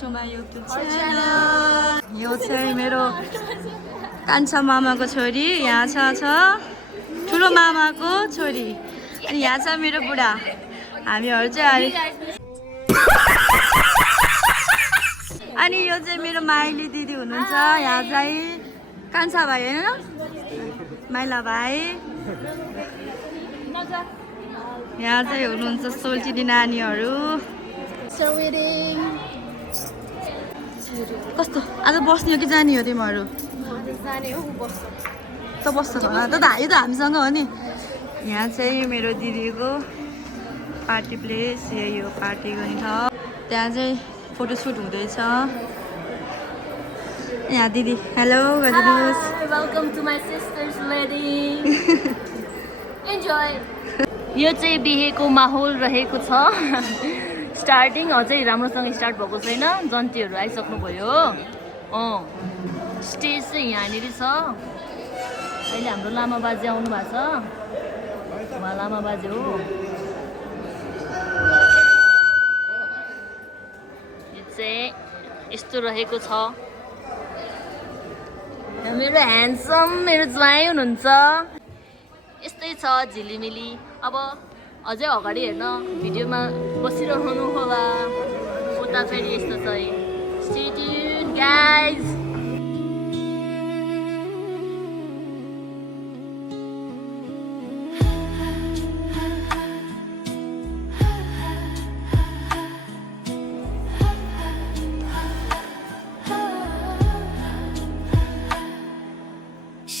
to my YouTube channel. यो चाहिँ मेरो कान्छा मामाको छोरी यहाँ छ ठुलो मामाको छोरी अनि यहाँ छ मेरो बुढा हामीहरु चाहिँ अनि यो चाहिँ मेरो माइली दिदी हुनुहुन्छ यहाँ चाहिँ कान्छा भाइ हैन माइला भाइ यहाँ चाहिँ हुनुहुन्छ सोल्टिनी नानीहरु कस्तो आज बस्ने हो कि जाने हो तिमीहरु त बस्छ होला त यो त हामीसँग हो नि यहाँ चाहिँ मेरो दिदीको पार्टी प्लेस यही हो पार्टी गर्ने ठाउँ त्यहाँ चाहिँ फोटो सुट हुँदैछ यहाँ दिदी हेलो गरिदिनुस् welcome to my sister's wedding enjoy यो चाहिँ बिहेको माहौल रहेको छ स्टार्टिङ अझै राम्रोसँग स्टार्ट भएको छैन जन्तीहरू आइसक्नु भयो स्टेज चाहिँ यहाँनिर छ अहिले हाम्रो लामा बाजे आउनु भएको छ उहाँ लामा बाजे हो यो चाहिँ यस्तो रहेको छ मेरो ह्यान्डसम मेरो ज्वाइँ हुनुहुन्छ यस्तै छ झिलिमिली अब अझै अगाडि हेर्न भिडियोमा बसिरहनु होला उता फेरि यस्तो छ स्टे ट्युन गाइज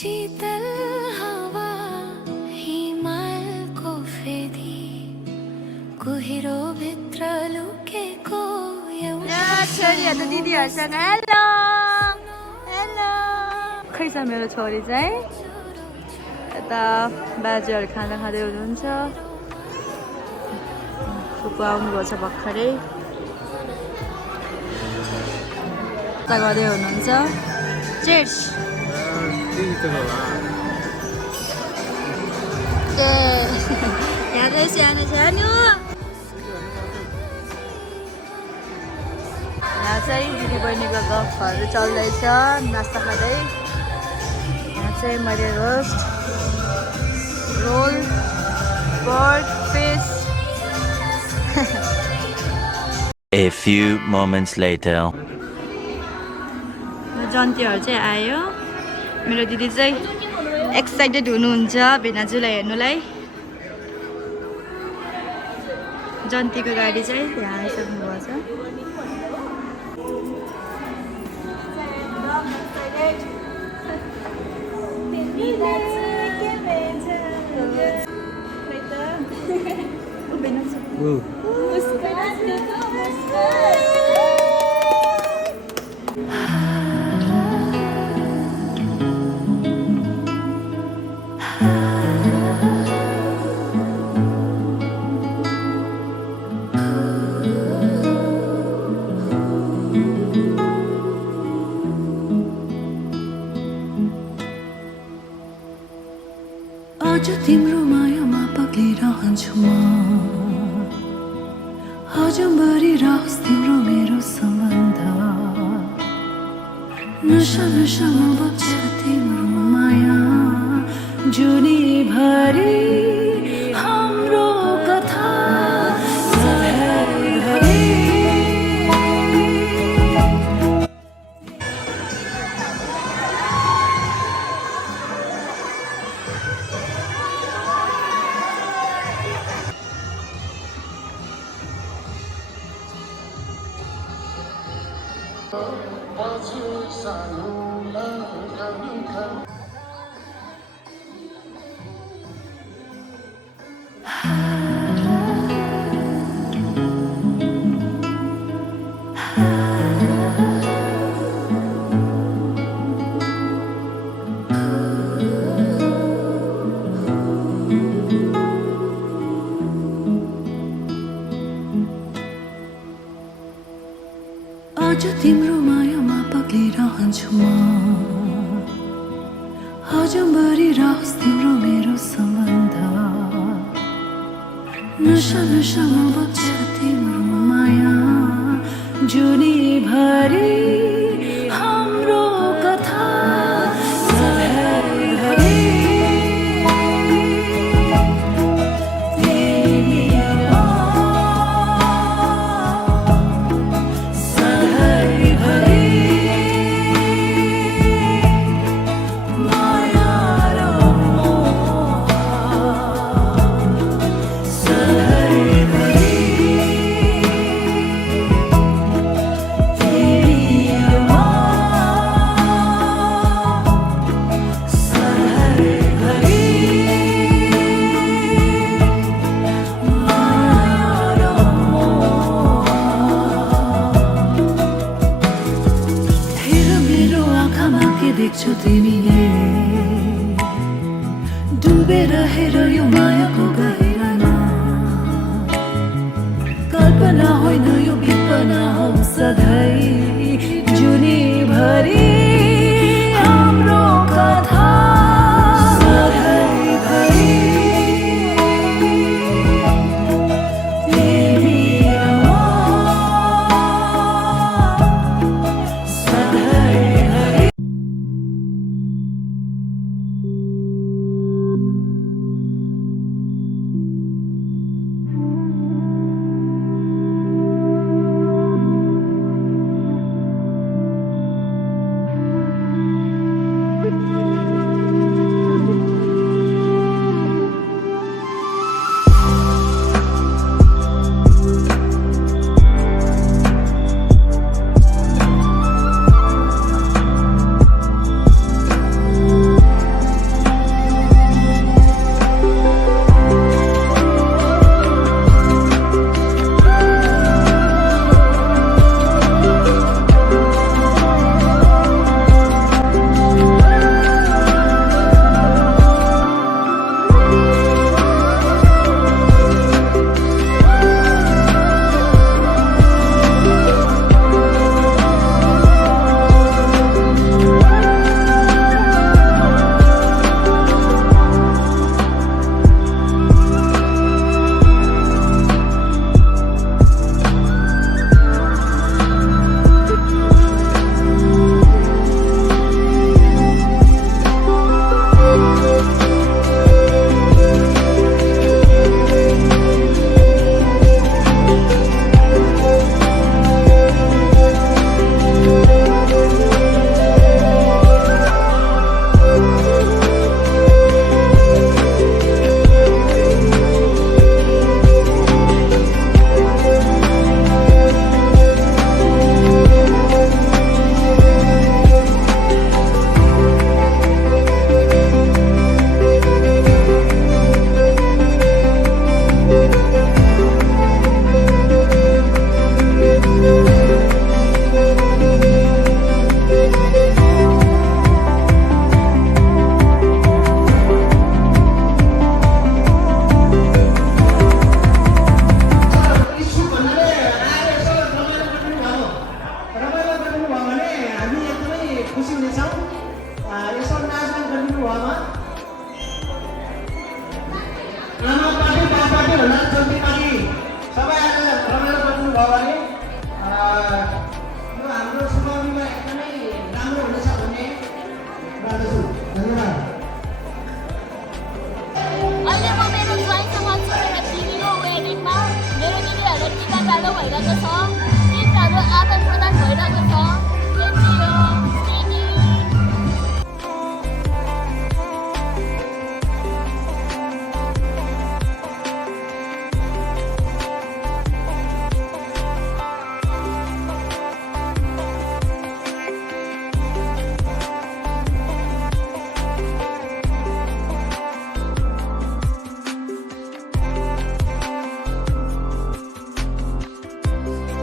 शीतल हवा हिमालको फेदी कुहिरो भित्र लुकेको एउटा छोरीहरु दिदीहरुसँग हेलो हेलो खै छ मेरो छोरी चाहिँ यता बाजेहरु खाना खाँदै हुनुहुन्छ फुपू आउनुभएको छ भर्खरै यता गर्दै हुनुहुन्छ चेयर्स यहाँ चाहिँ सानो सानो यहाँ चाहिँ दिदी बहिनीको गफहरू चल्दैछ नास्ता खाँदै यहाँ चाहिँ मैले roast roll pork fish A few moments later. जन्तीहरू चाहिँ आयो मेरो दिदी चाहिँ एक्साइटेड हुनुहुन्छ भेनाजुलाई हेर्नुलाई जन्तीको गाडी चाहिँ त्यहाँ आइसक्नु भएको छ आज तिम्रो मायामा पक्लिरहन्छु म हजमभरि रहोस् तिम्रो मेरो सम्बन्ध नशा नशामा बग्छ तिम्रो माया जुनीभरि हाम्रो कथा आज तिम्रो मायामा पक्लिरहन्छु म हजमभरि रहोस् तिम्रो मेरो सम्बन्ध नशा नशामा बग्छ तिम्रो माया जुनीभरि हाम्रो कथा सधैँभरि तिमीमा सधैँभरि माया र मोह सधैँभरि तिमीमा सधैँभरि माया र मोह हेर मेरो आँखामा के देख्छौ तिमीले डुबेर हेर यो मायाको गहिरामा कल्पना होइन यो विपना हो सधैँ जुनीभरि हाम्रो कथा सधैँभरि तिमीमा सधैँभरि अहिले म मेरो ज्वाइँसँग छु र दिदीको वेडिङमा मेरो दिदीहरूलाई टिका जाडो भइरहेको छ गिफ्टहरू आदान प्रदान भइरहेको छ यति हो Thank you.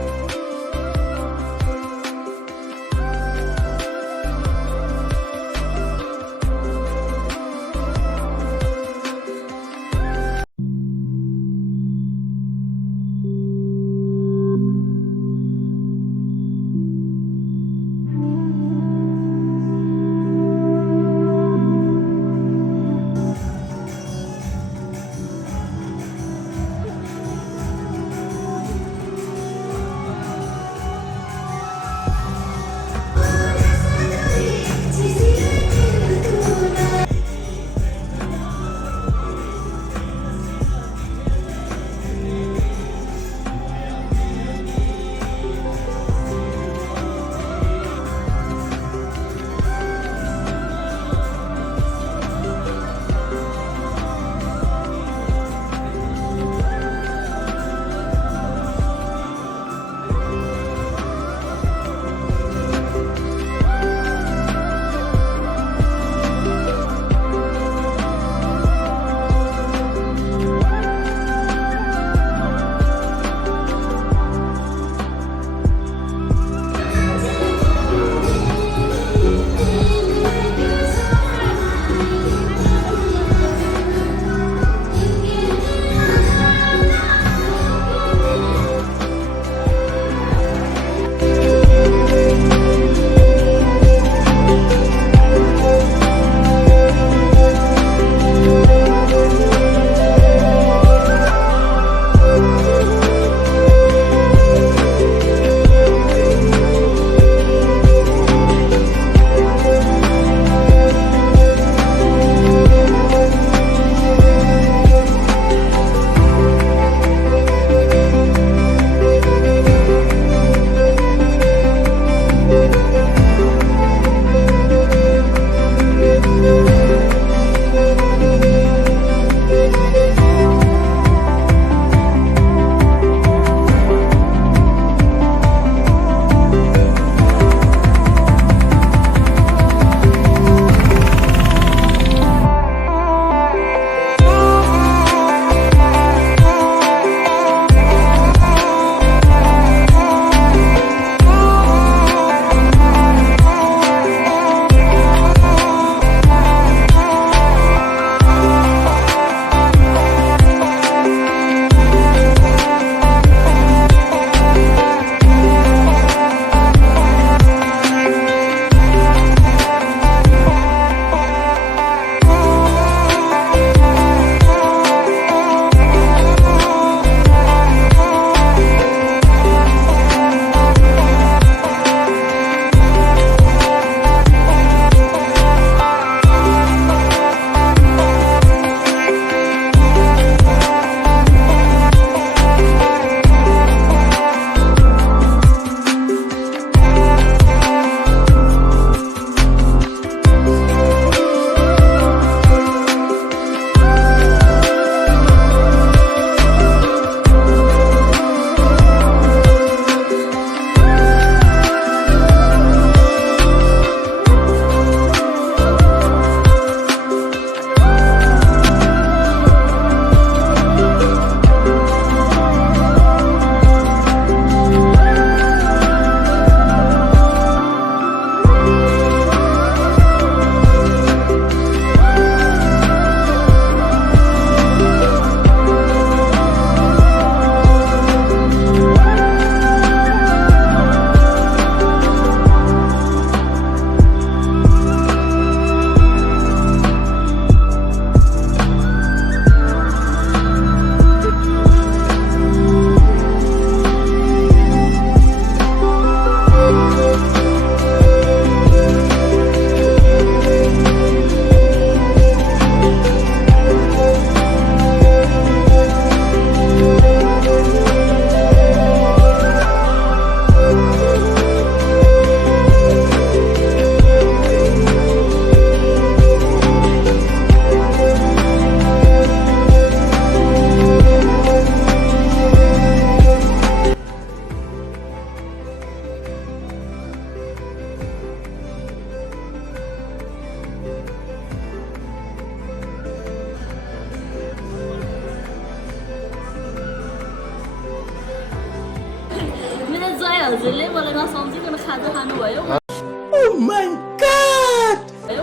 मेरो जय हजुरले मलाई नसम्झिकन खाजा खानुभयो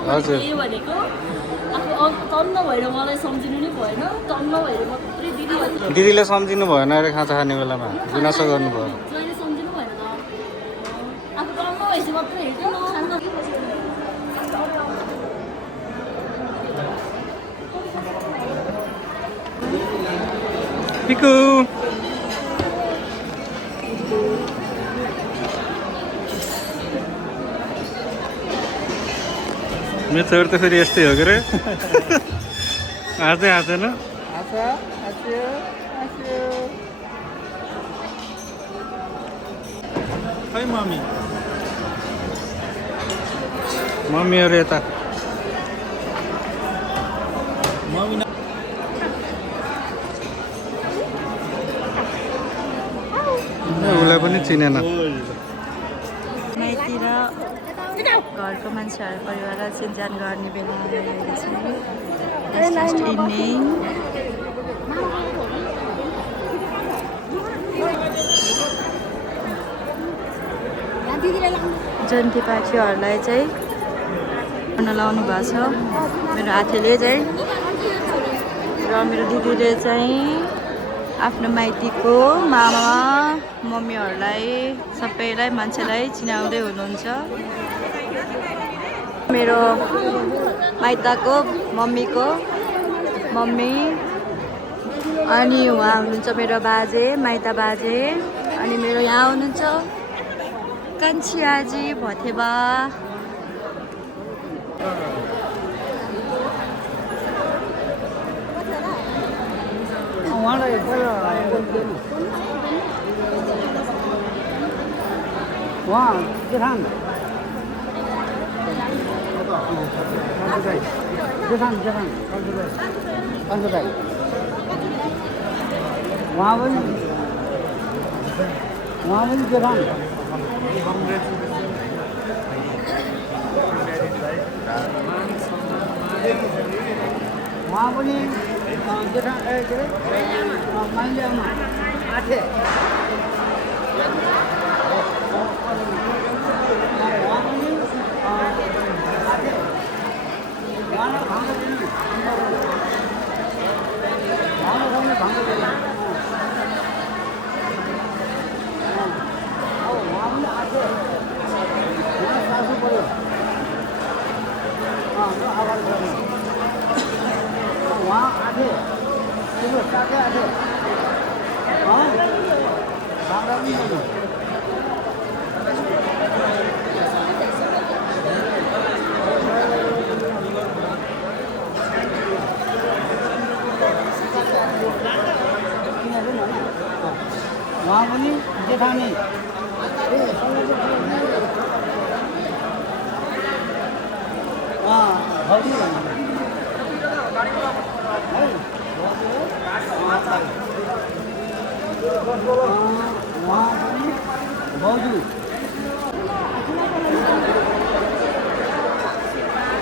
हजुर। के भनेको आफू तन्न भएर मलाई सम्झिनु नै भएन तन्न भएर मात्रै दिदी दिदीले सम्झिनु भएन अरे खाजा खाने बेलामा गुनासो गर्नुभयो जहिले सम्झिनु भएन त आफू तन्न भएपछि मात्रै हेर्नु खाना पिकु मेरो छोरी त फेरि यस्तै हो के अरे हाँस्दैन खै मम्मीहरू यता उसलाई पनि चिनेन माइती र घरको मान्छेहरू परिवारलाई चिन्जान गर्ने बेला इभिनिङ जन्ती पाखीहरूलाई चाहिँ खाना लाउनु भएको छ मेरो आथेले चाहिँ र मेरो दिदीले चाहिँ आफ्नो माइतीको मामा मम्मीहरूलाई सबैलाई मान्छेलाई चिनाउँदै हुनुहुन्छ मेरो माइतको मम्मीको मम्मी अनि उहाँ हुनुहुन्छ मेरो बाजे माइता बाजे अनि मेरो यहाँ हुनुहुन्छ कान्छी आजी भथेबा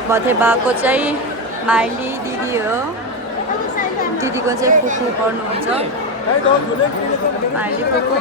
भथेबाको चाहिँ माइली दिदी हो दिदीको चाहिँ फुपू पर्नुहुन्छ माइली फुपू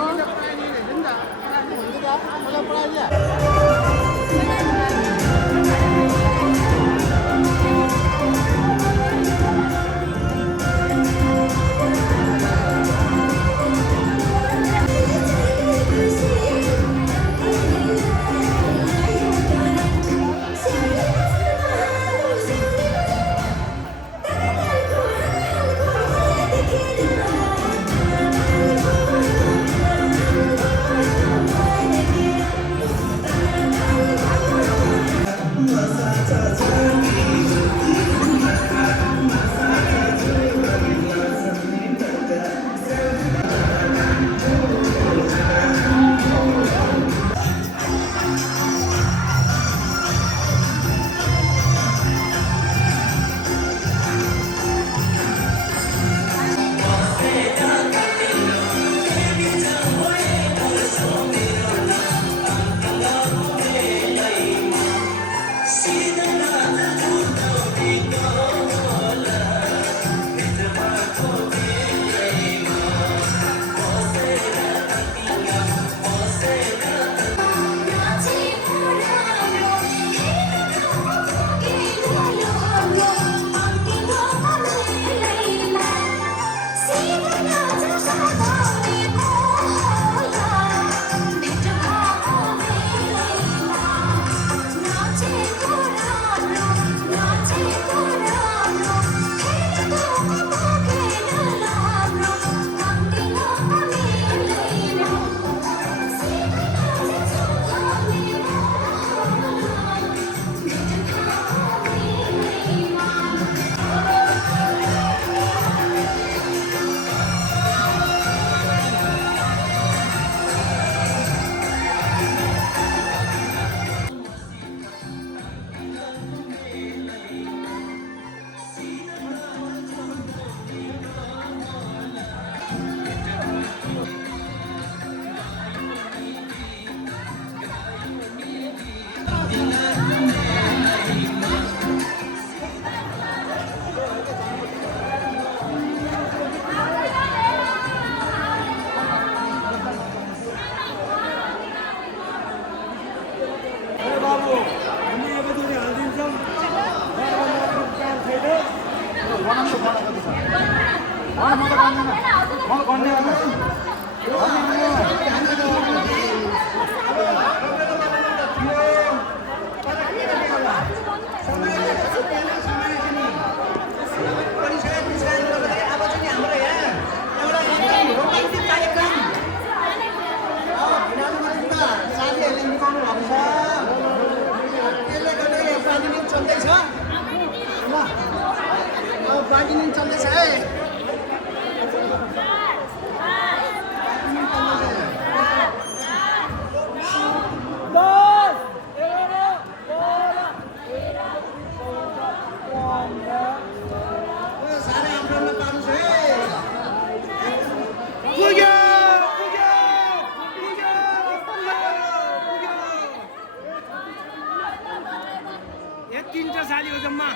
तिनवटा साली हो जम्मा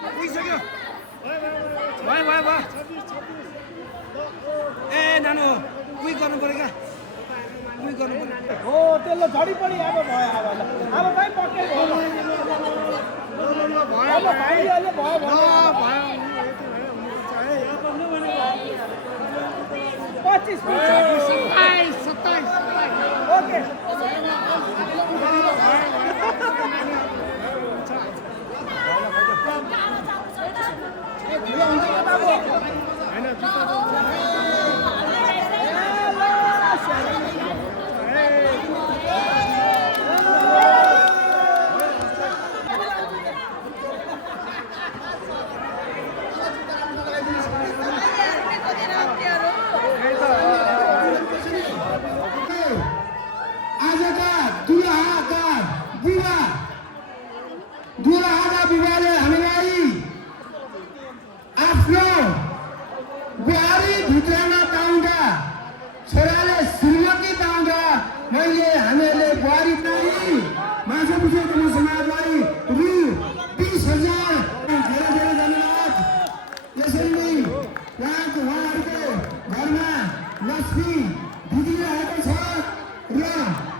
पुगिसक्यो भयो भयो भयो ए नानु उही गर्नु पऱ्यो क्या उही गर्नु पऱ्यो हो त्यसले झडी पनि अब भयो अब भाइ पक्कै भयो भाइले अहिले भयो भयो 25 27 ओके दुराहाका विवाहले हामीलाई आफ्नो बुहारी भित्रमा पाउँदा छोराले श्रीमती पाउँदा मैले हामीहरूले बुहारी पाई माछा पुछेको समाजलाई रु 20,000 धेरै धेरै धन्यवाद। यसरी नै उहाँहरूको घरमा लक्ष्मी भित्रिरहेको छ र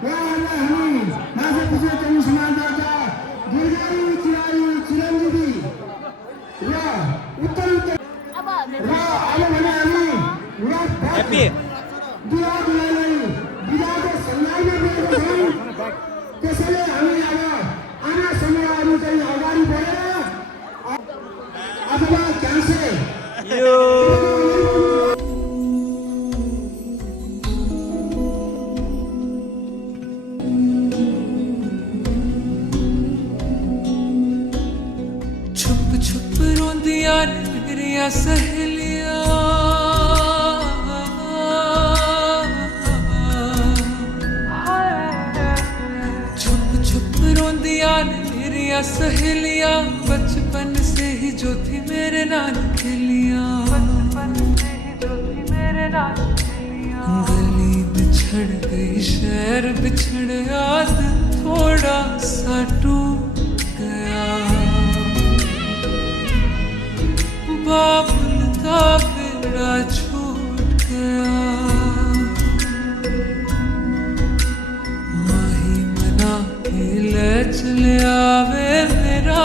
उहाँहरूलाई हामी माछा पुछेको समाजबाट दीर्घायु चिरायु चिरञ्जीवी र उत्तर अब भने हामी दुवा दुवालाई विवाहको सङ्घाइमा गएको छौँ। त्यसैले हामी अब आमा समूहहरू चाहिँ अगाडि बढेर अथवा क्यान्सर मेरिया सहेलिया छुप छुप रोंदिया मेरिया सहेलिया बचपन से ही जो थी मेरे नाल खेलिया गली बिछड़ गई शहर बिछड़ याद थोड़ा सा टूट गया बाबुल का बेड़ा छूट गया माही मना के ले चले आवे मेरा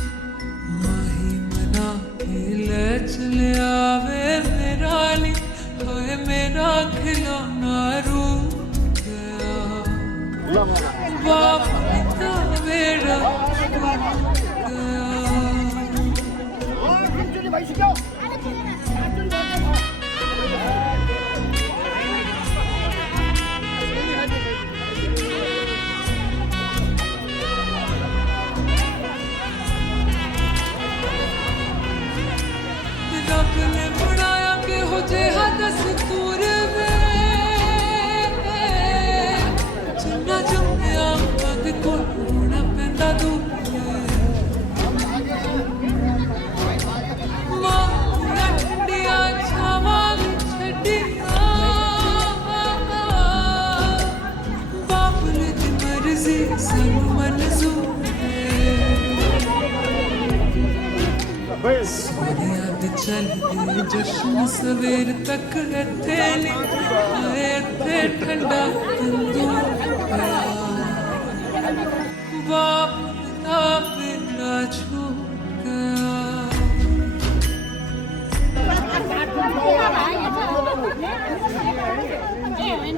माही मना के ले चले आवे मेरा नी होए मेरा खिलौना रूठ गया बाप का बेड़ा रब ने बनाया के हो जे हदस दूर में जिन्ना जम्या मद को होना पैंदा नाता दूर माया ठंडिया छावा छड़िया बाबुल दी मर्जी सानू मंजूर सोनिया दे चल गए जश्न सवेर तक इत्थे नहीं आए इत्थे ठंडा तंदूर बाप दा बिना छूट गया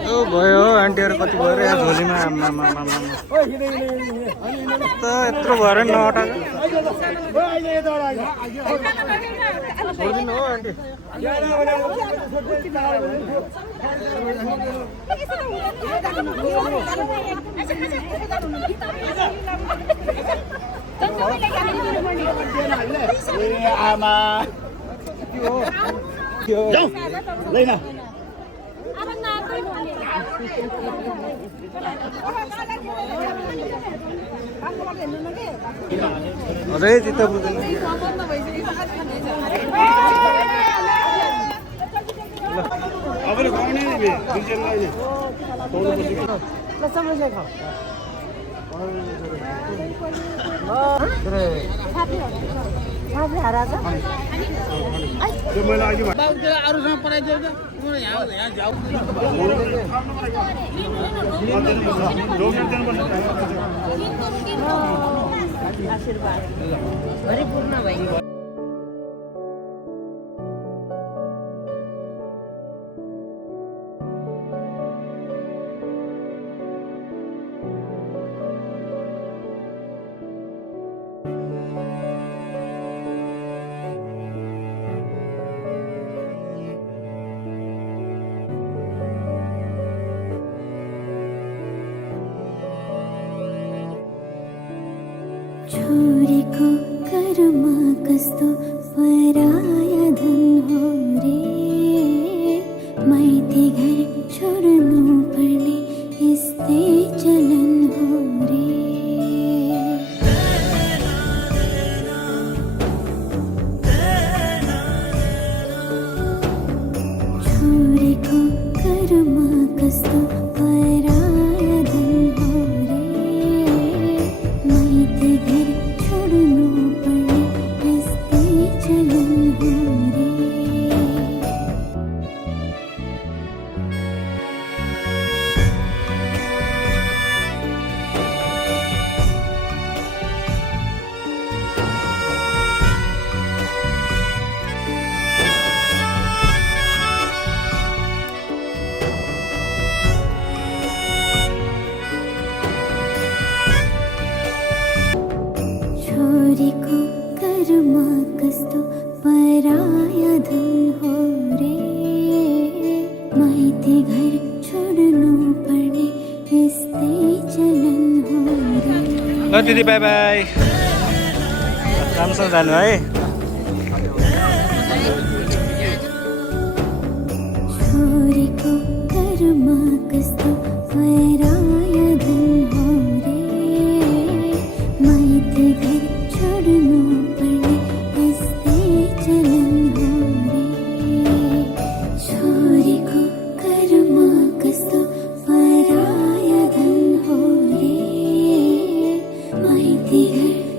ओ भयो आन्टीहरू कति भयो रे यहाँ झोलीमा आम्मा त यत्रो भएर नि नअटाएको छोडिदिनु हो आन्टी आमा लैन अरे चित्त बुझ्दैन अब खाउने अरूसँग पठाइदियो यहाँ जाऊ छोरीको कर्म कस्तो पराया धन हो रे माइती घर छोड्नु पर्ने यस्तै चलन हो रे छोरीको कर्म कस्तो पराया धन हो रे माइती घर छोड्नु पर्ने यस्तै चलन हो रे छोरीको कर्म कस्तो पराया धन हो रे माइती घर छोड्नु पर्ने यस्तै चलन हो रे ल दिदी बाई बाई राम्रोसँग जानु है छोरीको कर्म कस्तो पराया धन हो रे माइती घर छोड्नु पर्ने यस्तै चलन हो रे छोरीको कर्म कस्तो पराया धन हो रे माइती घर